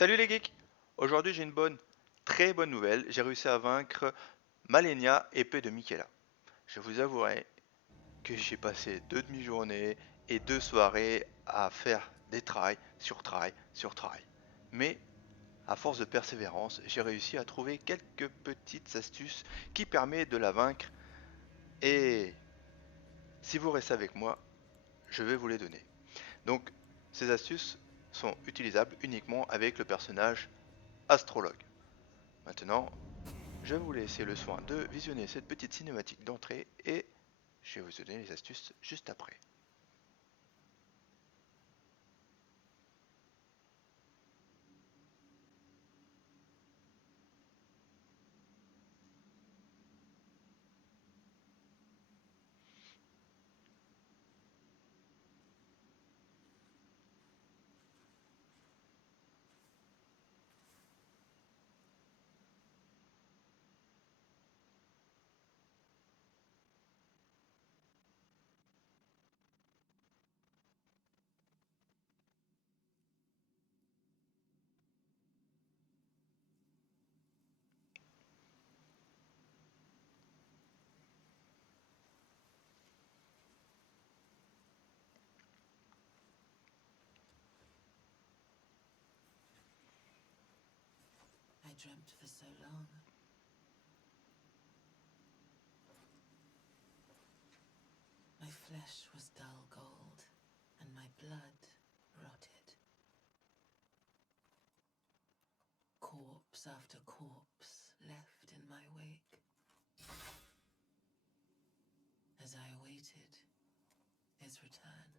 Salut les geeks! Aujourd'hui j'ai une très bonne nouvelle. J'ai réussi à vaincre Malenia, épée de Michaela. Je vous avouerai que j'ai passé deux demi-journées et deux soirées à faire des tries sur try sur try. Mais à force de persévérance, j'ai réussi à trouver quelques petites astuces qui permettent de la vaincre. Et si vous restez avec moi, je vais vous les donner. Donc ces astuces sont utilisables uniquement avec le personnage astrologue. Maintenant, je vais vous laisser le soin de visionner cette petite cinématique d'entrée et je vais vous donner les astuces juste après. I dreamt for so long. My flesh was dull gold, and my blood rotted. Corpse after corpse left in my wake. As I awaited his return.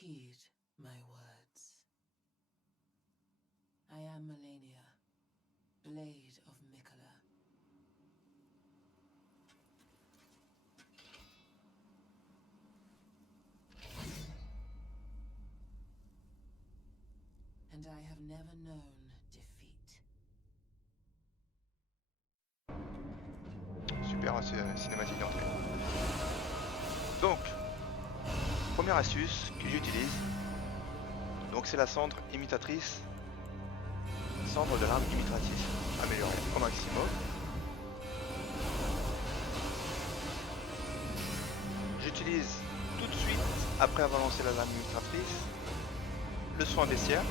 Heed my words. I am Malenia, Blade of Miquella. And I have never known defeat. Super cinématique d'entrée. Donc, première astuce que j'utilise, donc c'est la cendre imitatrice, cendre de l'arme imitatrice, améliorée au maximum. J'utilise tout de suite, après avoir lancé la lame imitatrice, le soin baissière.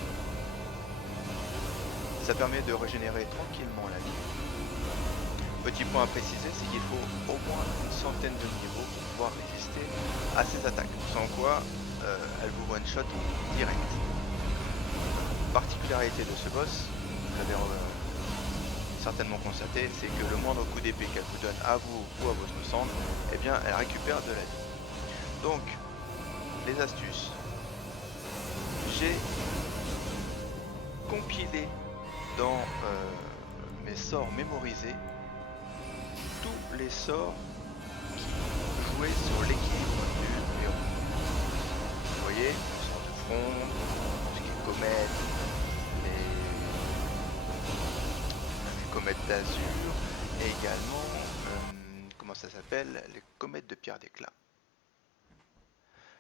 Ça permet de régénérer tranquillement la vie. Petit point à préciser, c'est qu'il faut au moins une centaine de niveaux pour pouvoir résister à ces attaques, sans quoi elle vous one-shot direct. Particularité de ce boss, vous l'avez certainement constaté, c'est que le moindre coup d'épée qu'elle vous donne à vous ou à votre cendre, eh bien elle récupère de la vie. Donc, les astuces. J'ai compilé dans mes sorts mémorisés tous les sorts qui jouaient sur l'équilibre du héros. Vous voyez, le sort de fronde, ce qui est comète, les comètes d'azur, et également, comment ça s'appelle, les comètes de pierre d'éclat.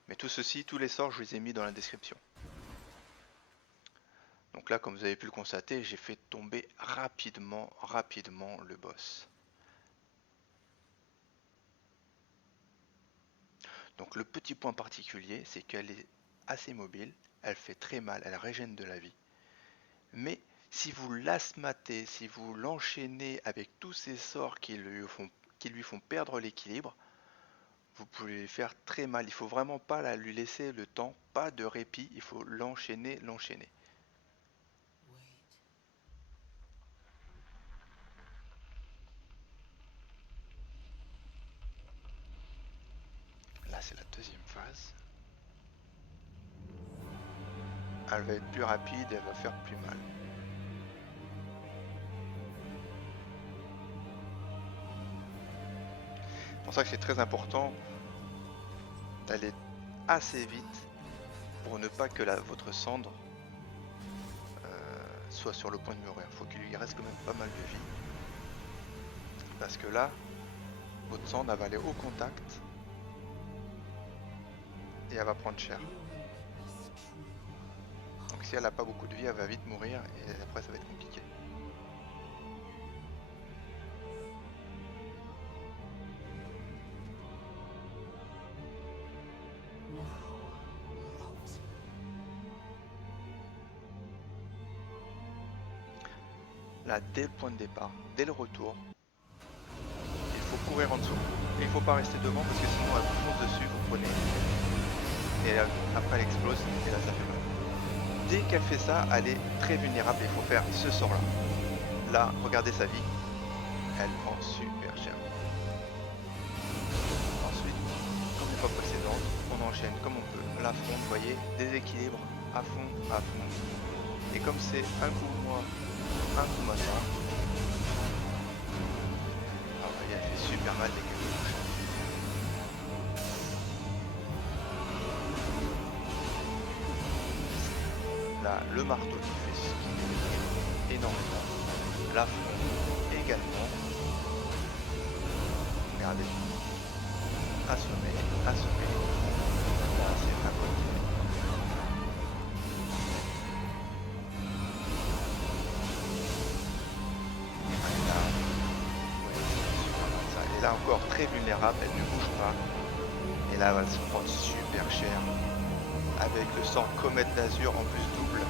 Mais tout ceci, tous les sorts, je les ai mis dans la description. Donc là, comme vous avez pu le constater, j'ai fait tomber rapidement le boss. Donc le petit point particulier, c'est qu'elle est assez mobile, elle fait très mal, elle régène de la vie. Mais si vous l'asmatez, si vous l'enchaînez avec tous ces sorts qui lui font perdre l'équilibre, vous pouvez lui faire très mal. Il faut vraiment pas lui laisser le temps, pas de répit, il faut l'enchaîner. Wait. Là c'est la deuxième phase. Elle va être plus rapide et elle va faire plus mal. C'est pour ça que c'est très important d'aller assez vite pour ne pas que votre cendre soit sur le point de mourir. Il faut qu'il lui reste quand même pas mal de vie. Parce que là, votre sang va aller au contact et elle va prendre cher. Donc si elle n'a pas beaucoup de vie, elle va vite mourir et après ça va être compliqué. Là, dès le point de départ, dès le retour, il faut courir en dessous. Et il faut pas rester devant parce que sinon elle vous fonce dessus, vous prenez. Et après elle explose et là ça fait mal. Dès qu'elle fait ça, elle est très vulnérable et il faut faire ce sort là. Là, regardez sa vie, elle prend super cher. Ensuite, comme les fois précédentes, on enchaîne comme on peut. La fronde, vous voyez, déséquilibre à fond, à fond. Et comme c'est un coup moi, un coup maintenant, ah bah, elle fait super mal dès qu'elle touche. Là, le marteau qui fait ce qu'il fait énormément. La fronde également. Regardez. Assommer, assommer. Là, c'est à côté. Et là, ouais, super mal ça. Et là encore très vulnérable, elle ne bouge pas. Et là, elle va se prendre super cher. Avec le sort comète d'azur en plus double.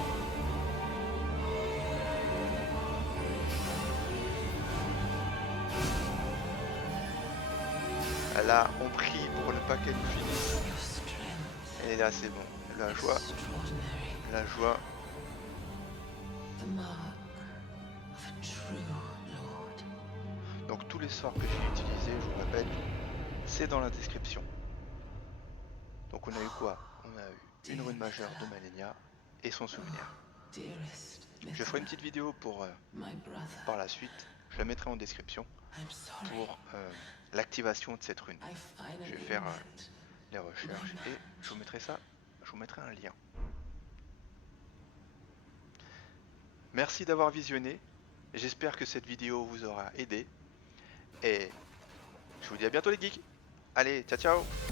Là, on prie pour ne pas qu'elle nous finisse. Et là, c'est bon. La joie. La joie. Donc tous les sorts que j'ai utilisés, je vous répète, c'est dans la description. Donc on a eu quoi? On a eu une rune majeure de Malenia et son souvenir. Je ferai une petite vidéo pour par la suite, je la mettrai en description pour l'activation de cette rune. Je vais faire les recherches et je vous mettrai ça, je vous mettrai un lien. Merci d'avoir visionné, j'espère que cette vidéo vous aura aidé et je vous dis à bientôt les geeks. Allez, ciao ciao.